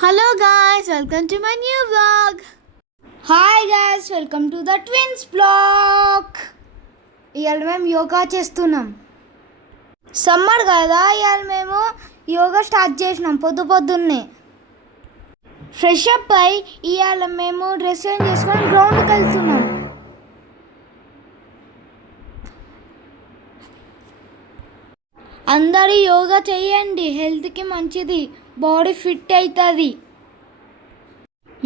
Hello guys, welcome to my new vlog. Hi guys, welcome to the twins blog. ఇవాళ మేము యోగా చేస్తున్నాం. Summer కదా, ఇవాళ మేము యోగా స్టార్ట్ చేసినాం పొద్దున్నే. ఫ్రెష్ అప్ అయి ఇవాళ మేము డ్రెస్ చేంజ్ చేసుకొని గ్రౌండ్కి వెళ్తున్నాం. అందరూ యోగా చేయండి, హెల్త్కి మంచిది, బాడీ ఫిట్ అవుతుంది.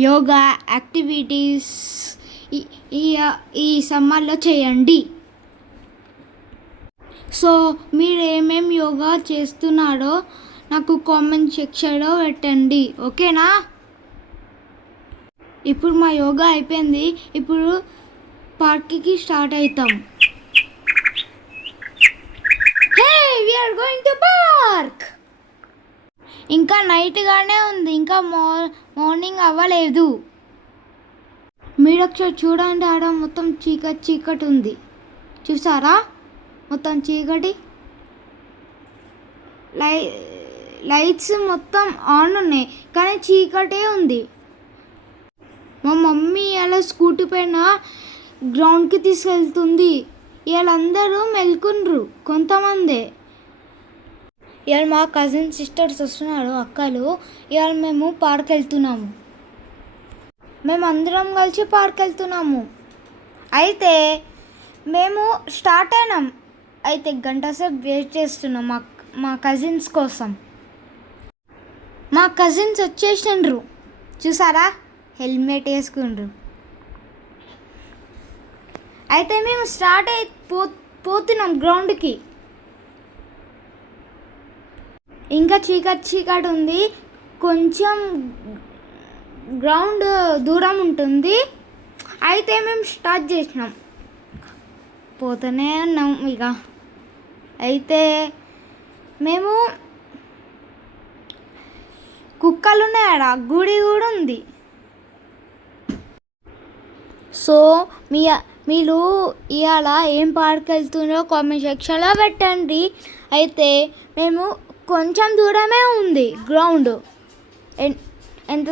యోగా యాక్టివిటీస్ ఈ సమ్మర్లో చేయండి. సో మీరు ఏమేమి యోగా చేస్తున్నారో నాకు కామెంట్ సెక్షన్లో పెట్టండి, ఓకేనా? ఇప్పుడు మా యోగా అయిపోయింది. ఇప్పుడు పార్క్కి స్టార్ట్ అవుతాం. Hey, we are going to park. ఇంకా నైట్గానే ఉంది, ఇంకా మార్నింగ్ అవ్వలేదు. మీరు ఒకసారి చూడండి, ఆడ మొత్తం చీకటి ఉంది. చూసారా, మొత్తం చీకటి. లైట్స్ మొత్తం ఆన్ ఉన్నాయి, కానీ చీకటే ఉంది. మా మమ్మీ అలా స్కూటీ పైన గ్రౌండ్కి తీసుకెళ్తుంది. వీళ్ళందరూ మెల్కుండ్రు, కొంతమందే. ఇవాళ మా కజిన్ సిస్టర్స్ వస్తున్నారు, అక్కలు. ఇవాళ మేము పార్క్ వెళ్తున్నాము. మేము అందరం కలిసి పార్క్ వెళ్తున్నాము. అయితే మేము స్టార్ట్ అయినాం. అయితే గంట సేపు వెయిట్ చేస్తున్నాం మా కజిన్స్ కోసం. మా కజిన్స్ వచ్చేసిండ్రు, చూసారా, హెల్మెట్ వేసుకుండ్రు. అయితే మేము స్టార్ట్ పోతున్నాం గ్రౌండ్కి. ఇంకా చీకటి ఉంది, కొంచెం గ్రౌండ్ దూరం ఉంటుంది. అయితే మేము స్టార్ట్ చేసినాం, పోతూనే ఉన్నాం ఇక. అయితే మేము కుక్కలు ఉన్నాయి, ఆడ గుడి కూడా ఉంది. సో మీరు ఇవాళ ఏం పార్క్ వెళ్తున్నారో కామెంట్ సెక్షన్లో పెట్టండి. అయితే మేము కొంచెం దూరమే ఉంది గ్రౌండ్. ఎంత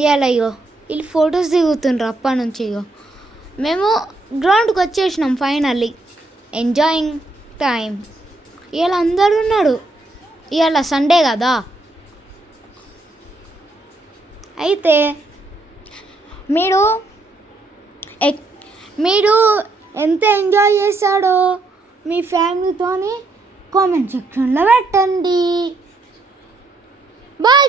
ఇవాళ ఇగో వీళ్ళు ఫొటోస్ దిగుతుండ్రు అప్పటి నుంచి. ఇగో మేము గ్రౌండ్కి వచ్చేసినాం ఫైనల్లీ. Enjoying time. ఇవాళ అందరు ఉన్నారు, ఇవాళ సండే కదా. అయితే మీరు ఎంత ఎంజాయ్ చేస్తాడో మీ ఫ్యామిలీతోని కామెంట్ సెక్షన్లో పెట్టండి. బాయ్.